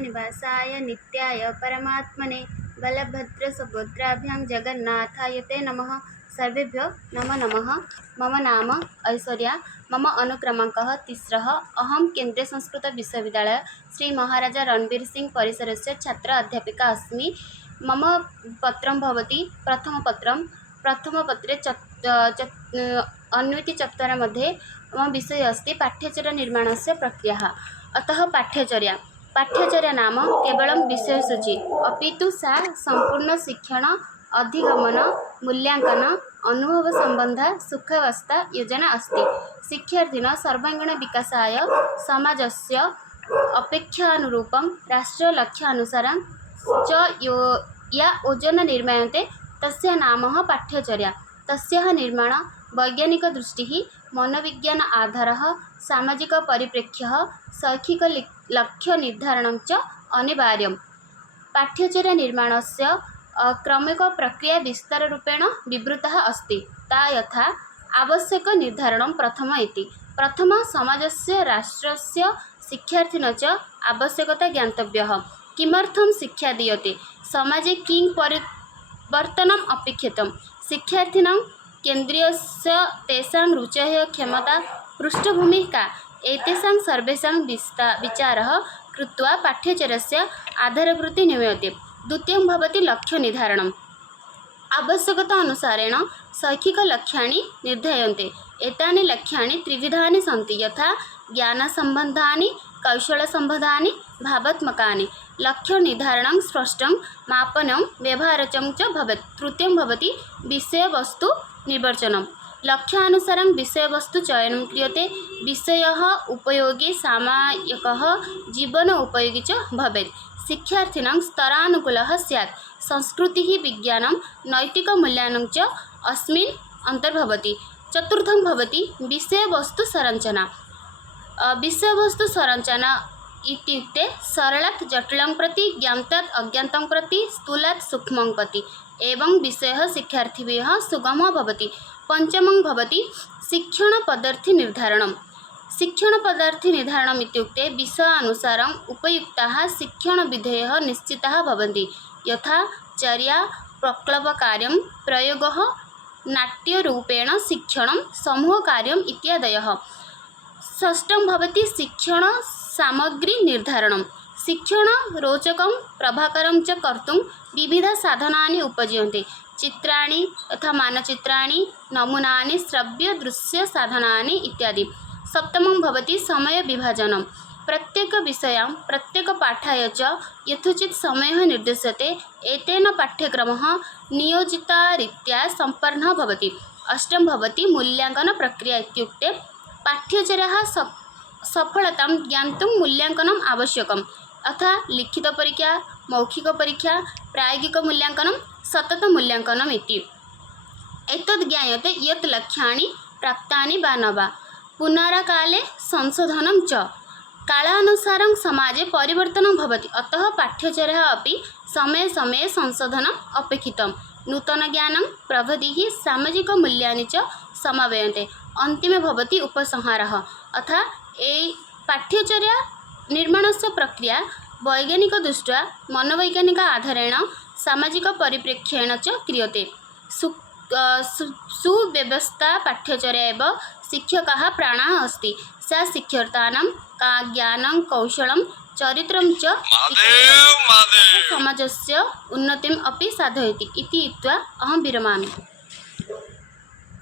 निवासाय नित्याय परमात्मने बलभद्रसुभद्राभ्यां जगन्नाथाय ते नमः। सर्वेभ्यो नमो नमः। मम नाम ऐश्वर्या। मम अनुक्रमाङ्कः 3। अहं केन्द्रीय संस्कृत विश्वविद्यालय श्री महाराजा रणवीर सिंह परिसरस्य छात्र अध्यापिका अस्मि। मम पत्रं भवति प्रथमपत्रे अन्विति चत्वार मध्ये मम विषय अस्ति पाठ्यचर्या निर्माणस्य प्रक्रिया। अतः पाठ्यचर्या नाम केवलं विषयसूची अपितु सा संपूर्ण शिक्षण अधिगमन मूल्यांकन अनुभव संबंध सुखावस्था योजना अस्ति। शिक्षार्थिनः सर्वांगीण विकासाय समाजस्य अपेक्षानुरूपं राष्ट्रलक्ष्यानुसारं च या योजना निर्मायते तस्य नाम पाठ्यचर्या। तस्याः निर्माण वैज्ञानिक दृष्टिः मनोविज्ञान आधारः सामाजिक परिप्रेक्ष्यः शैक्षिक लक्ष्य निर्धारणं च अनिवार्यम्। पाठ्यचर्या निर्माणस्य क्रमिक प्रक्रिया विस्ताररूपेण विवृतः अस्ति। ता यथा आवश्यक निर्धारणं प्रथम इति। प्रथम समाजस्य राष्ट्रस्य शिक्षार्थिनः च आवश्यकता ज्ञातव्यः। किमर्थं शिक्षा दीयते समाजे किं परिवर्तनम् अपेक्षितं शिक्षार्थिनां केन्द्रीयस्य तेषां रुचयः क्षमता पृष्ठभूमिः का एतेषां सर्वेषां विचारः कृत्वा पाठ्यचर्यस्य आधारभूतं निर्मीयते। द्वितीयं भवति लक्ष्यनिर्धारणम्। आवश्यकता अनुसारेण शैक्षिकलक्ष्याणि निर्धार्यन्ते। एतानि लक्ष्याणि त्रिविधानि सन्ति यथा ज्ञानसम्बन्धानि कौशलसम्बन्धानि भावात्मकानि। लक्ष्यनिर्धारणं स्पष्टं मापनं व्यवहारचं च भवेत्। तृतीयं भवति विषयवस्तु निर्वाचनं। लक्ष्यानुसारं विषयवस्तु चयनं क्रियते। विषयः उपयोगी सामायिकः जीवन उपयोगी च भवेत्। शिक्षार्थिनां स्तरानुकूलः स्यात्। संस्कृतिः विज्ञानं नैतिकमूल्यानां च अस्मिन् अन्तर्भवति। चतुर्थं भवति विषयवस्तुसंरचना। विषयवस्तुसंरचना इत्युक्ते सरलात् जटिलं प्रति ज्ञातात् अज्ञातं प्रति स्थूलात् सूक्ष्मं प्रति एवं विषयः शिक्षार्थिभ्यः सुगमः भवति। पञ्चमं भवति शिक्षणपद्धतिनिर्धारणम्। शिक्षणपद्धतिनिर्धारणम् इत्युक्ते विषयानुसारम् उपयुक्ताः शिक्षणविधयः निश्चिताः भवन्ति यथा चर्या प्रकल्पकार्यं प्रयोगः नाट्यरूपेण शिक्षणं समूहकार्यम् इत्यादयः। षष्ठं भवति शिक्षणसामग्री निर्धारणं। शिक्षणरोचकं प्रभाकरं च कर्तुं विविधसाधनानि उपयुज्यन्ते। चित्राणि तथा मानचित्राणि नमूनानि श्रव्यदृश्यसाधनानि इत्यादि। सप्तमं भवति समयविभाजनं। प्रत्येकविषयां प्रत्येकपाठाय च यथोचित समयः निर्दिश्यते। एतेन पाठ्यक्रमः नियोजितरीत्या सम्पन्नः भवति। अष्टमं भवति मूल्याङ्कनप्रक्रिया इत्युक्ते पाठ्यचर्याः सफलतां ज्ञातुं मूल्याङ्कनम् आवश्यकम्। अतः लिखितपरीक्षा मौखिकपरीक्षा प्रायोगिकमूल्याङ्कनं सततमूल्याङ्कनम् इति। एतद् ज्ञायते यत् लक्ष्याणि प्राप्तानि वा न वा पुनराकाले संशोधनं च। कालानुसारं समाजे परिवर्तनं भवति। अतः पाठ्यचर्या अपि समये समये संशोधनम् अपेक्षितं। नूतनज्ञानं प्रविधिः सामाजिकमूल्यानि च समावेयन्ते। अन्तिमे भवति उपसंहारः। अतः पाठ्यचर्या निर्माणस्य प्रक्रिया वैज्ञानिकदृष्ट्या मनोवैज्ञानिक आधारेण सामाजिकपरिप्रेक्ष्येण च क्रियते। सुव्यवस्था पाठ्यचर्या एव शिक्षकः प्राणः अस्ति। सा शिक्षार्थानां ज्ञानं कौशलं चरित्रं च समाजस्य उन्नतिम् अपि साधयति इति उक्त्वा अहं विरमामि।